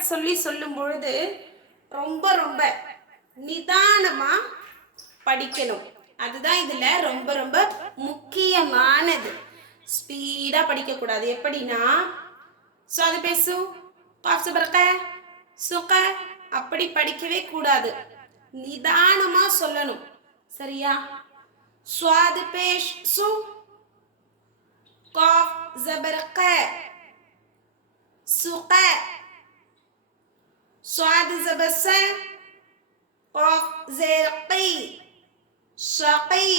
ஹரக்கத் சொல்லும் பொழுது ரொம்ப ரொம்ப நிதானமா படிக்கணும். அதுதான் இதுல ரொம்ப ரொம்ப முக்கியமானது. ஸ்பீடா படிக்க கூடாது. எப்படின்னா சாது பேசு காசு பறக்க சுக அப்படி படிக்கவே கூடாது. நிதானமா சொல்லணும். சரியா? ஸ்வாது பேஷ் சு காஃப் ஜபர் க சுக ஸ்வாது ஜபர் ச قاف زير قي شقي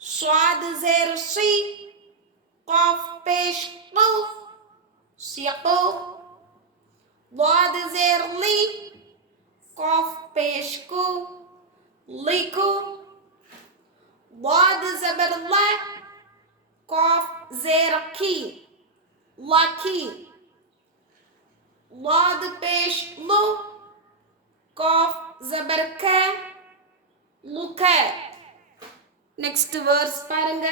صاد زير شي قاف بيش قو سيقو ضاد زير لي قاف بيش كو ليكو ضاد زبر لا قاف زير كي لكي ضاد بيش لو قاف زبر ك لك. next verse பாருங்க.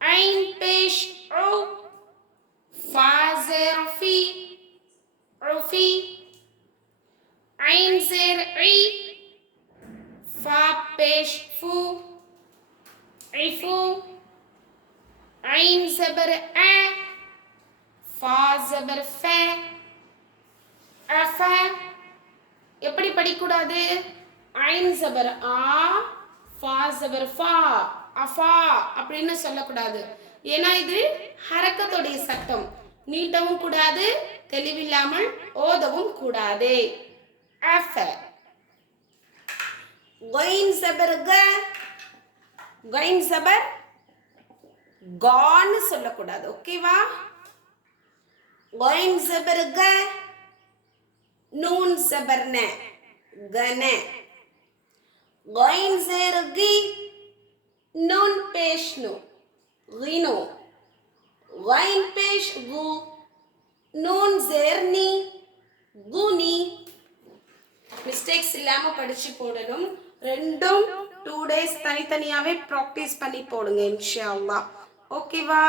عين பேஷ் عو فا زير في عفي عين زير عي فا பேஷ் فو عفو عين زبر ا فا زبر ف عفا. எப்படி படிக்கூடாது? ஐன் ஜபர் ஆ ஃபா ஜபர் ஃபா அஃபா அப்படின்னு சொல்லக்கூடாது. ஏன்னா இது ஹரக்கத்துடைய சட்டம். நீட்டவும் கூடாது, தெளிவில்லாமல் ஓதவும் கூடாது. அஃப கைன் ஜபர் க கைன் ஜபர் கான்னு சொல்லக்கூடாது. ஓகேவா? கைன் ஜபர் க நூன் ஜபர்ன கன கைன் ஜேர் கி நூன் பேஷ் நு கினு கைன் பேஷ் கு நூன் ஜேர் நி குனி. மிஸ்டேக்ஸ் இல்லாம படிச்சு போடணும். ரெண்டும் 2 days தனித்தனியாவே ப்ராக்டிஸ் பண்ணி போடுங்க இன்ஷா அல்லாஹ். ஓகேவா?